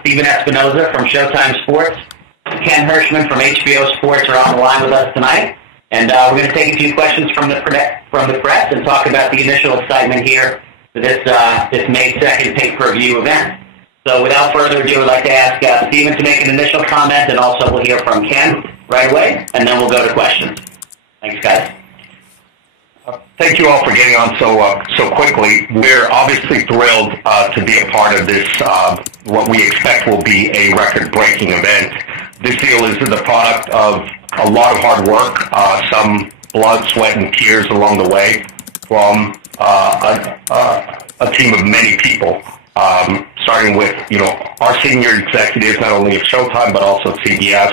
Steven Espinoza from Showtime Sports, Ken Hirschman from HBO Sports are on the line with us tonight. And we're going to take a few questions from the press and talk about the initial excitement here for this May 2nd pay-per-view event. So without further ado, I'd like to ask Steven to make an initial comment, and also we'll hear from Ken right away, and then we'll go to questions. Thanks, guys. Thank you all for getting on so quickly. We're obviously thrilled to be a part of this, what we expect will be a record-breaking event. This deal is the product of a lot of hard work, some blood, sweat, and tears along the way from a team of many people, starting with, our senior executives, not only of Showtime, but also CBS,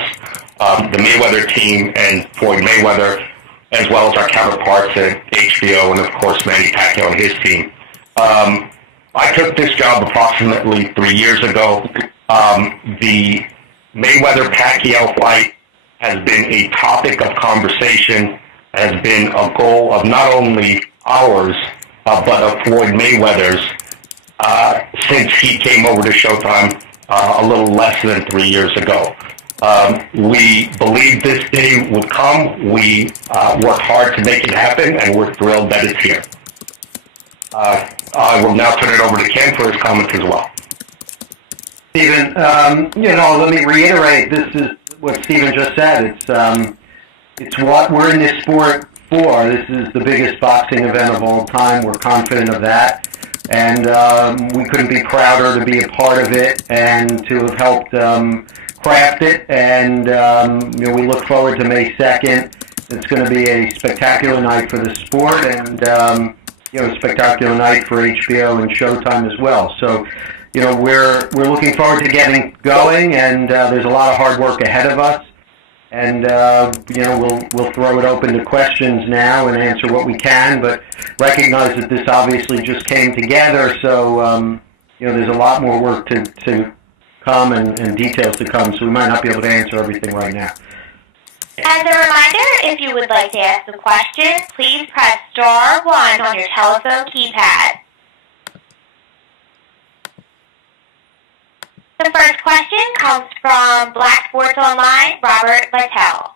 the Mayweather team, and Floyd Mayweather, as well as our counterparts at HBO and, of course, Manny Pacquiao and his team. I took this job approximately 3 years ago. The Mayweather-Pacquiao fight has been a topic of conversation, has been a goal of not only ours, but of Floyd Mayweather's since he came over to Showtime a little less than 3 years ago. We believed this day would come. We worked hard to make it happen, and we're thrilled that it's here. I will now turn it over to Ken for his comments as well. Stephen, let me reiterate, this is what Stephen just said. It's what we're in this sport for. This is the biggest boxing event of all time. We're confident of that. And we couldn't be prouder to be a part of it and to have helped craft it. And, we look forward to May 2nd. It's going to be a spectacular night for the sport and, a spectacular night for HBO and Showtime as well. So, we're looking forward to getting going, and there's a lot of hard work ahead of us. And, we'll throw it open to questions now and answer what we can, but recognize that this obviously just came together, so, there's a lot more work to come and details to come, so we might not be able to answer everything right now. As a reminder, if you would like to ask a question, please press star 1 on your telephone keypad. The first question comes from Black Sports Online, Robert Littell.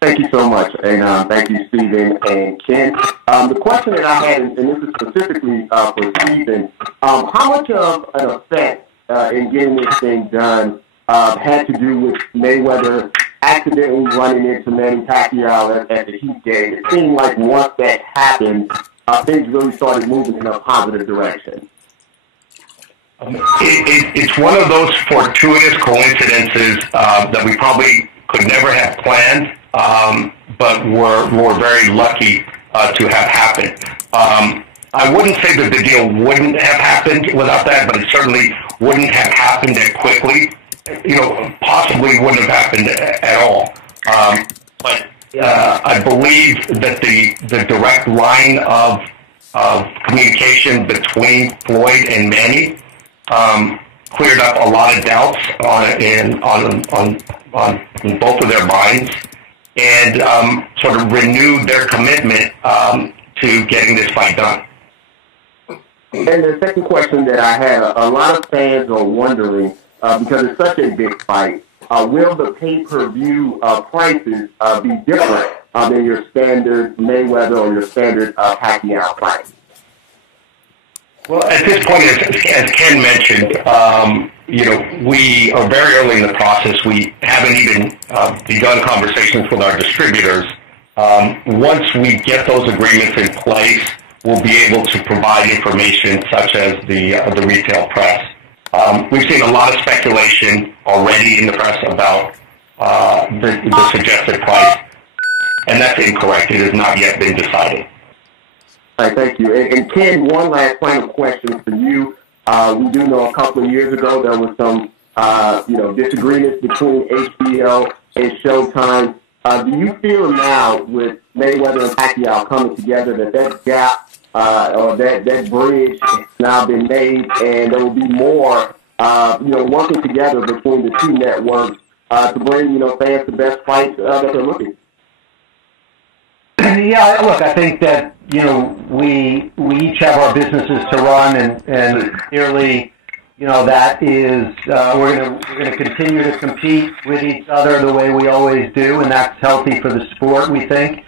Thank you so much, and thank you, Stephen and Ken. The question that I had, and this is specifically for Stephen, how much of an effect in getting this thing done had to do with Mayweather accidentally running into Manny Pacquiao at the Heat game? It seemed like once that happened, things really started moving in a positive direction. It's one of those fortuitous coincidences that we probably could never have planned, but we're very lucky to have happened. I wouldn't say that the deal wouldn't have happened without that, but it certainly wouldn't have happened that quickly. Possibly wouldn't have happened at all. But I believe that the direct line of communication between Floyd and Manny cleared up a lot of doubts on both of their minds, and sort of renewed their commitment to getting this fight done. And the second question that I had, a lot of fans are wondering, because it's such a big fight, will the pay-per-view prices be different than your standard Mayweather or your standard Pacquiao fight? Well, at this point, as Ken mentioned, we are very early in the process. We haven't even begun conversations with our distributors. Once we get those agreements in place, we'll be able to provide information such as the retail press. We've seen a lot of speculation already in the press about the suggested price, and that's incorrect. It has not yet been decided. All right, thank you. And Ken, one last final question for you. We do know a couple of years ago there was some, disagreements between HBO and Showtime. Do you feel now, with Mayweather and Pacquiao coming together, that gap or that bridge has now been made, and there will be more, working together between the two networks to bring, fans the best fights that they're looking? Yeah, look, I think that, we each have our businesses to run, and clearly, that is we're gonna continue to compete with each other the way we always do, and that's healthy for the sport, we think.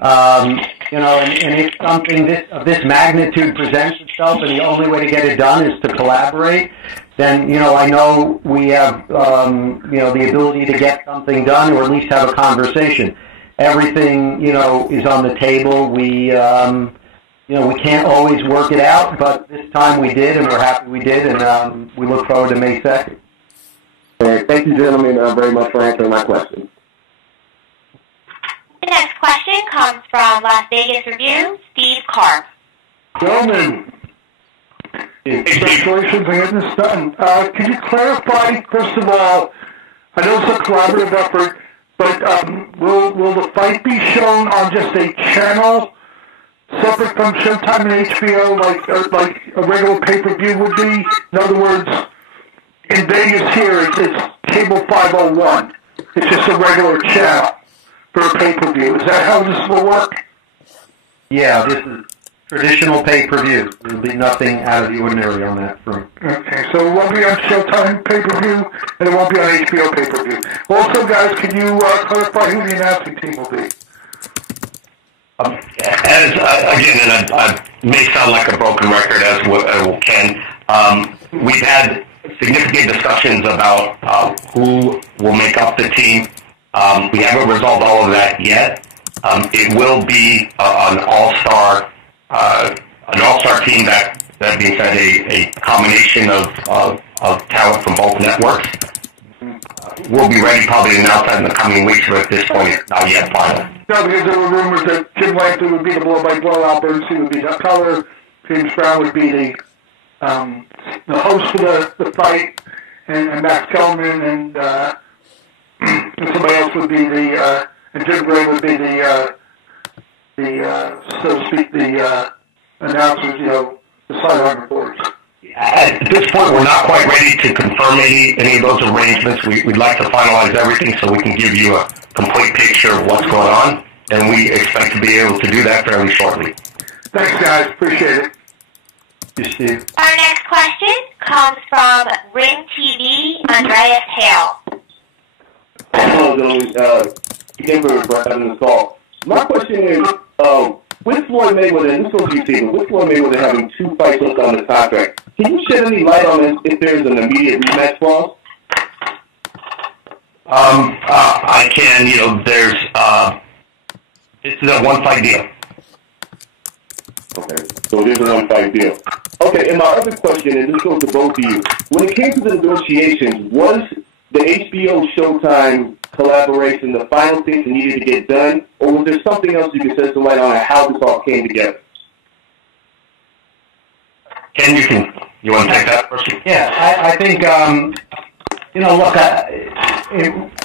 And if something of this magnitude presents itself, and the only way to get it done is to collaborate, then I know we have the ability to get something done, or at least have a conversation. Everything is on the table. We we can't always work it out, but this time we did, and we're happy we did, and we look forward to May 2nd. Thank you, gentlemen, very much for answering my question. The next question comes from Las Vegas Review, Steve Karp. Gentlemen, congratulations on getting this done. Can you clarify, first of all, I know it's a collaborative effort, but will the fight be shown on just a channel separate from Showtime and HBO, like a regular pay-per-view would be? In other words, in Vegas here, it's cable 501. It's just a regular channel for a pay-per-view. Is that how this will work? Yeah, this is traditional pay-per-view. There'll be nothing out of the ordinary on that front. Okay, so it won't be on Showtime pay-per-view, and it won't be on HBO pay-per-view. Also, guys, can you clarify who the announcing team will be? Again, and I may sound like a broken record as Ken, we've had significant discussions about who will make up the team. We haven't resolved all of that yet. It will be an all-star team. That being said, a combination of talent from both networks. We'll be ready probably to announce that in the coming weeks, but at this point, it's not yet final. No, because there were rumors that Jim Langton would be the blow-by-blow, Al Bernstein would be the color, James Brown would be the host for the fight, and Max Kellerman and somebody else would be and Jim Gray would be so to speak, the announcers, the sideline reporters. At this point, we're not quite ready to confirm any of those arrangements. We'd like to finalize everything so we can give you a complete picture of what's going on, and we expect to be able to do that fairly shortly. Thanks, guys. Appreciate it. You, Steve. Our next question comes from Ring TV, Andreas Hale. Hello, gentlemen. Again for having this call. My question is, with Floyd Mayweather, and this goes to you, Stephen, with Floyd Mayweather having 2 fights left on the contract, can you shed any light on if there's an immediate rematch clause? I can. There's it's a one-fight deal. Okay, so it is a one-fight deal. Okay, and my other question, and this goes to both of you, when it came to the negotiations, was the HBO Showtime collaboration the final thing that needed to get done, or was there something else you could shed some light on how this all came together? Ken, you want to take that first? Yeah, I think, look,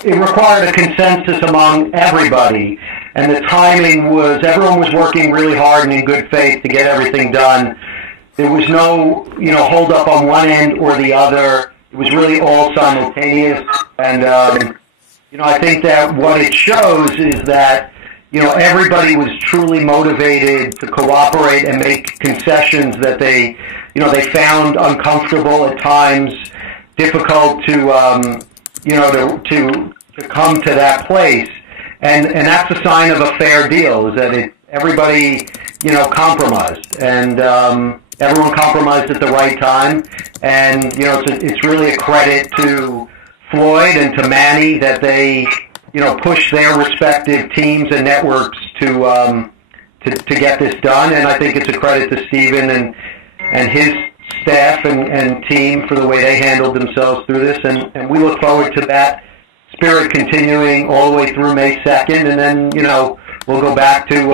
it required a consensus among everybody, and the timing was, everyone was working really hard and in good faith to get everything done. There was no, hold up on one end or the other. It was really all simultaneous, and, I think that what it shows is that, everybody was truly motivated to cooperate and make concessions that they found uncomfortable at times, difficult to come to that place, and that's a sign of a fair deal. Is that everybody compromised, and everyone compromised at the right time, and it's really a credit to Floyd and to Manny that they push their respective teams and networks to get this done, and I think it's a credit to Steven and his staff and team for the way they handled themselves through this, and we look forward to that spirit continuing all the way through May 2nd, and then we'll go back to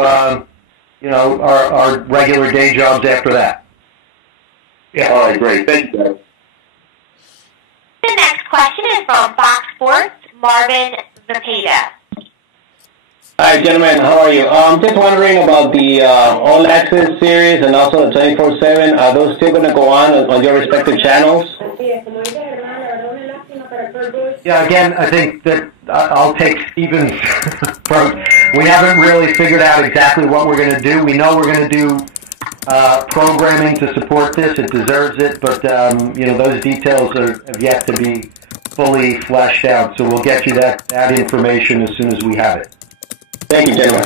our regular day jobs after that. Yeah. All right, great. Thank you, guys. The next question is from Fox Sports, Marvin Zepeda. Hi, gentlemen. How are you? Just wondering about the All Access series and also the 24/7. Are those still going to go on your respective channels? Yeah, again, I think that I'll take Steven's approach. We haven't really figured out exactly what we're going to do. We know we're going to do programming to support this. It deserves it, but those details have yet to be fully fleshed out. So we'll get you that information as soon as we have it. Thank you, gentlemen.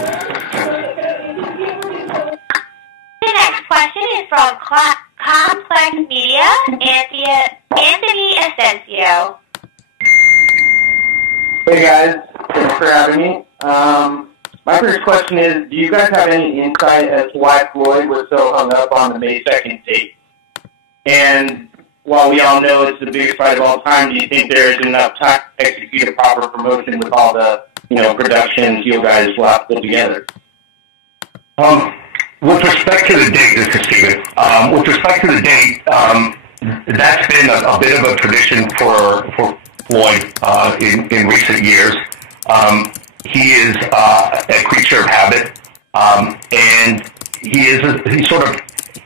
The next question is from Complex Media, Anthony Asensio. Hey guys, thanks for having me. My first question is, do you guys have any insight as to why Floyd was so hung up on the May 2nd date? And while we all know it's the biggest fight of all time, do you think there is enough time to execute a proper promotion with all the, productions you guys will have to put together? With respect to the date, this is Steven. With respect to the date, that's been a bit of a tradition for Floyd in recent years. He is a creature of habit, and he sort of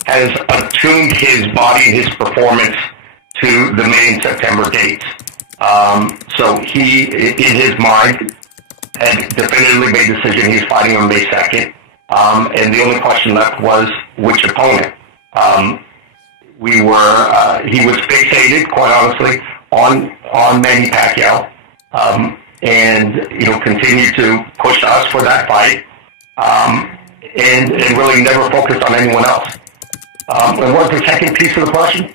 has attuned his body and his performance to the May and September dates. So he, in his mind, had definitively made the decision he's fighting on May 2nd, and the only question left was which opponent. He was fixated, quite honestly, on Manny Pacquiao, and continued to push us for that fight, and really never focused on anyone else. And what's the second piece of the question?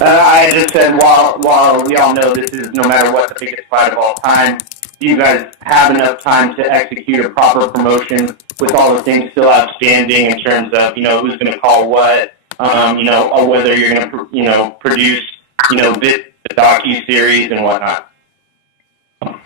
I just said, while we all know this is no matter what the biggest fight of all time, do you guys have enough time to execute a proper promotion with all the things still outstanding in terms of who's going to call what, or whether you're going to produce this docu-series and whatnot?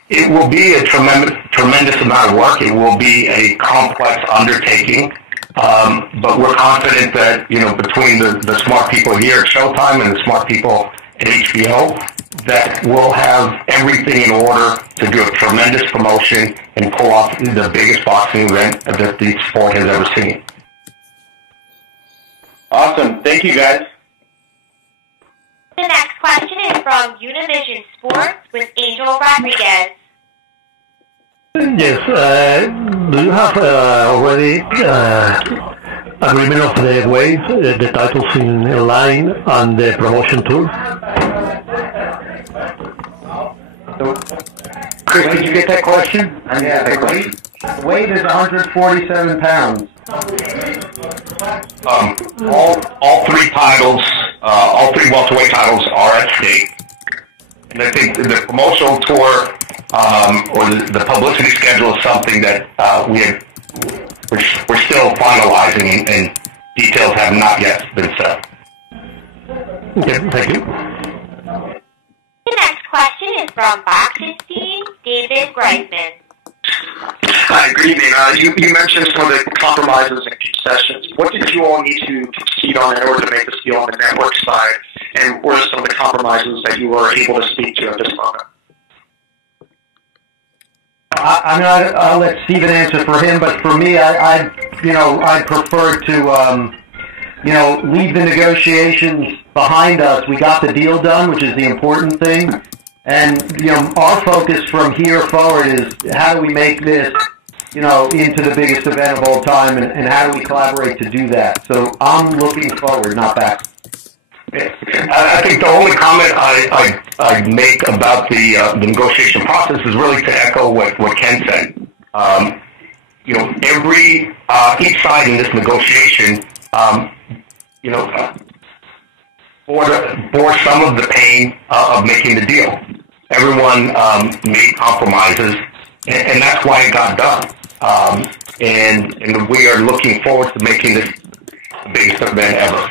It will be a tremendous amount of work. It will be a complex undertaking, but we're confident that between the smart people here at Showtime and the smart people at HBO, that we'll have everything in order to do a tremendous promotion and pull off the biggest boxing event that the sport has ever seen. Awesome. Thank you, guys. The next question is from Univision Sports with Angel Rodriguez. Yes, do you have already agreement of the weight, the titles in line, and the promotion tour? Chris, did you get that question? Yeah, the weight is 147 pounds. All three titles, all three welterweight titles are at stake. And I think the promotional tour or the publicity schedule is something that we're still finalizing, and details have not yet been set. Okay, thank you. The next question is from Boxenstein, David Greisman. Hi, good evening. You mentioned some of the compromises and concessions. What did you all need to concede on in order to make this deal on the network side? And what are some of the compromises that you were able to speak to at this moment? I'll let Steven answer for him, but for me, I'd prefer to, leave the negotiations behind us. We got the deal done, which is the important thing. And, our focus from here forward is how do we make this, into the biggest event of all time, and how do we collaborate to do that? So I'm looking forward, not back. I think the only comment I'd make about the negotiation process is really to echo what Ken said. Each side in this negotiation, bore some of the pain of making the deal. Everyone made compromises, and that's why it got done. And we are looking forward to making this the biggest event ever.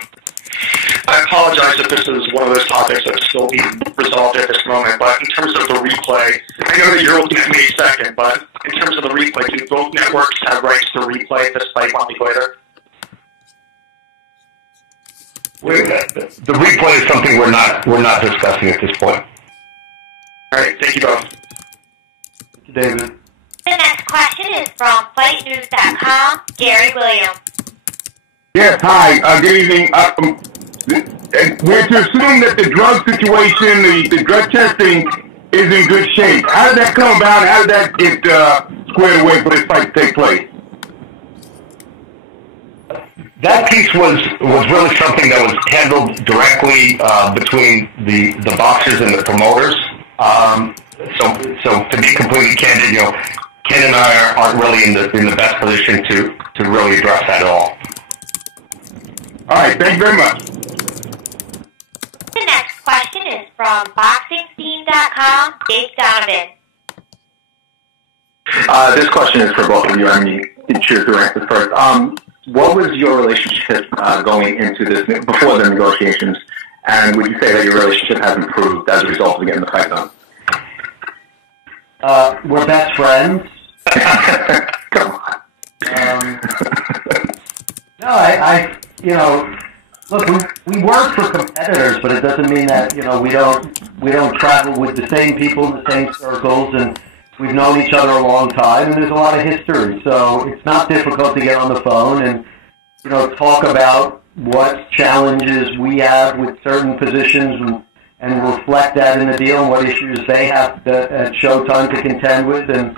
I apologize if this is one of those topics that's still being resolved at this moment, but in terms of the replay, I know that you're looking at May 2nd, but in terms of the replay, do both networks have rights to replay this fight 1 week later? The replay is something we're not discussing at this point. All right, thank you both. Thank you, David. The next question is from FightNews.com, Gary Williams. Yes, hi. Good evening. We're to assume that the drug situation, the drug testing, is in good shape. How did that come about? How did that get squared away for this fight to take place? That piece was really something that was handled directly between the boxers and the promoters. So to be completely candid, Ken and I aren't really in the best position to really address that at all. All right, thank you very much. The next question is from BoxingScene.com, Dave Donovan. This question is for both of you. I mean, you can choose who answers first. What was your relationship going into this before the negotiations, and would you say that your relationship has improved as a result of getting the fight done? We're best friends. Come on. No, look, we work for competitors, but it doesn't mean that we don't travel with the same people in the same circles, and we've known each other a long time, and there's a lot of history. So it's not difficult to get on the phone and talk about what challenges we have with certain positions and reflect that in the deal and what issues they have at Showtime to contend with. And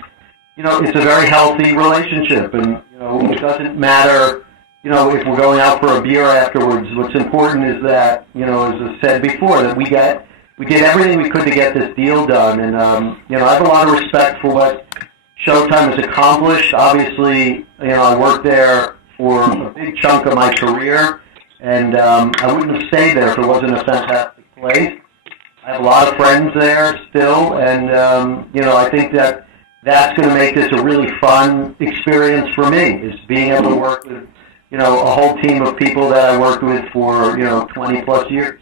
it's a very healthy relationship, and it doesn't matter. If we're going out for a beer afterwards, what's important is that, as I said before, that we did everything we could to get this deal done. And, I have a lot of respect for what Showtime has accomplished. Obviously, I worked there for a big chunk of my career, and I wouldn't have stayed there if it wasn't a fantastic place. I have a lot of friends there still, and, I think that that's going to make this a really fun experience for me, is being able to work with a whole team of people that I worked with for, 20 plus years.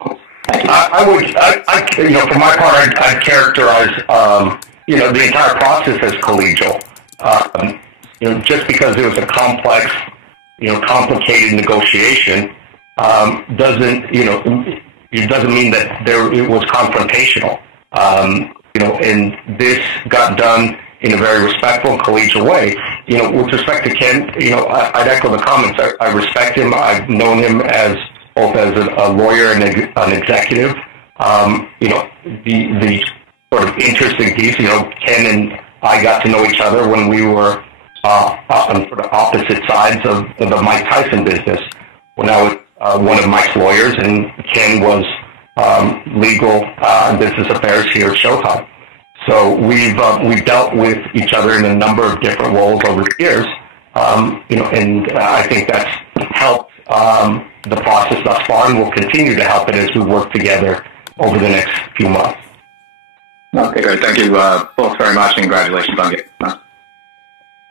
I for my part, I'd characterize, the entire process as collegial. Just because it was a complex, complicated negotiation, doesn't mean that it was confrontational. And this got done in a very respectful and collegial way. With respect to Ken, I'd echo the comments. I respect him. I've known him both as a lawyer and an executive. The sort of interesting piece, Ken and I got to know each other when we were on sort of opposite sides of the Mike Tyson business. When I was one of Mike's lawyers, and Ken was legal business affairs here at Showtime. So we've dealt with each other in a number of different roles over the years, and I think that's helped the process thus far, and will continue to help it as we work together over the next few months. Okay, great. Thank you both very much, and congratulations on getting it.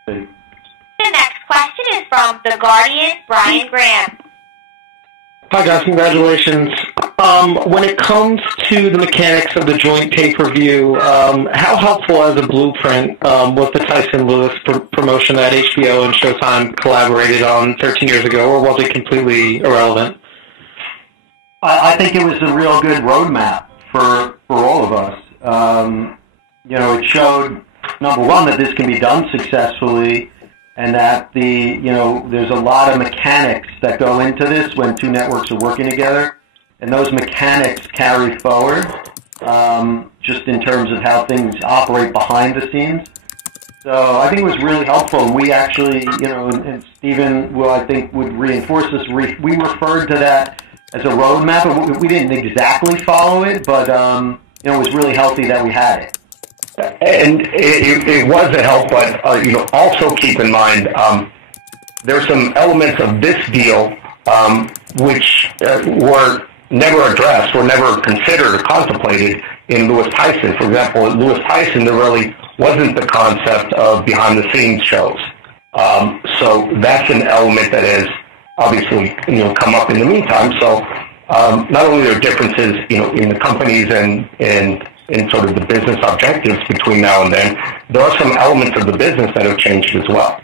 The next question is from The Guardian, Brian Graham. Hi guys, congratulations. When it comes to the mechanics of the joint pay-per-view, how helpful as a blueprint was the Tyson Lewis promotion that HBO and Showtime collaborated on 13 years ago, or was it completely irrelevant? I think it was a real good roadmap for all of us. It showed, number one, that this can be done successfully, and that there's a lot of mechanics that go into this when two networks are working together, and those mechanics carry forward, just in terms of how things operate behind the scenes. So I think it was really helpful, and we actually, and Stephen, I think would reinforce this. We referred to that as a roadmap, and we didn't exactly follow it, but it was really healthy that we had it. And it was a help, but also keep in mind there's some elements of this deal which were never addressed or never considered or contemplated in Lewis Tyson. For example, at Lewis Tyson, there really wasn't the concept of behind-the-scenes shows. So that's an element that has obviously come up in the meantime. So not only are there differences in the companies and sort of the business objectives between now and then, there are some elements of the business that have changed as well.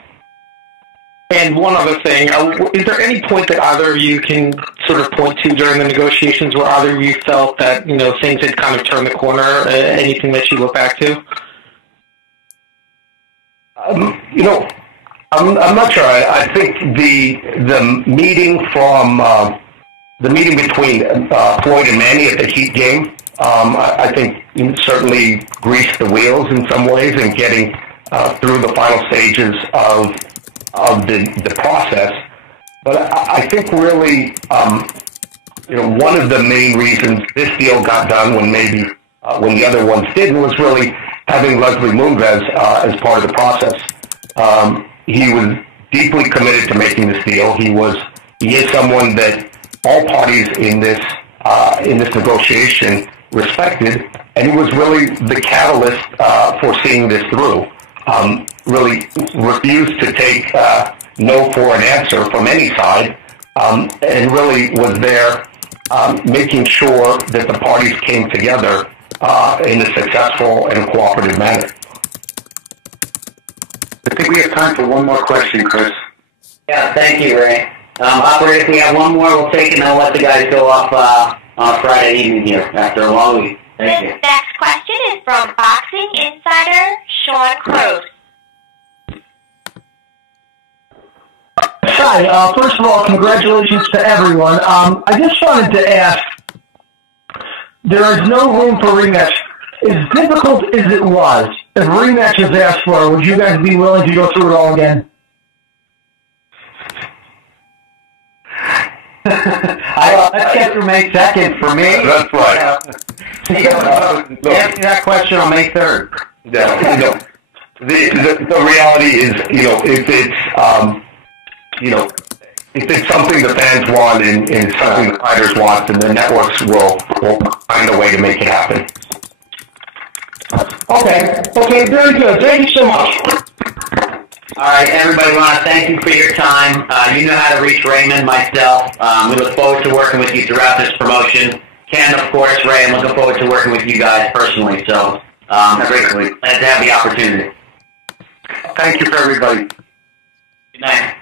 And one other thing, is there any point that either of you can sort of point to during the negotiations where either of you felt that, things had kind of turned the corner, anything that you look back to? I'm not sure. I think the meeting between Floyd and Manny at the Heat game, I think certainly greased the wheels in some ways in getting through the final stages of the process. But I think really, one of the main reasons this deal got done when the other ones didn't was really having Leslie Moonves as part of the process. He was deeply committed to making this deal. He is someone that all parties in this negotiation respected, and he was really the catalyst for seeing this through. Really refused to take no for an answer from any side, and really was there making sure that the parties came together in a successful and cooperative manner. I think we have time for one more question, Chris. Yeah, thank you, Ray. Operator, if we have one more, we'll take it, and I'll let the guys go off on a Friday evening here after a long week. Thank you. This next question is from Boxing Insider Sean Croce. Hi, first of all, congratulations to everyone. I just wanted to ask, there is no room for rematch. As difficult as it was, if a rematch is asked for, would you guys be willing to go through it all again? Let's get through May 2nd for me. That's right. Answer that question on May 3rd. Yeah, the reality is, if it's something the fans want and something the fighters want, then the networks will find a way to make it happen. Okay, very good. Thank you so much. All right, everybody, we want to thank you for your time. You know how to reach Raymond, myself. We look forward to working with you throughout this promotion. Ken, of course, Ray, I'm looking forward to working with you guys personally. So, glad to have the opportunity. Thank you for everybody. Good night.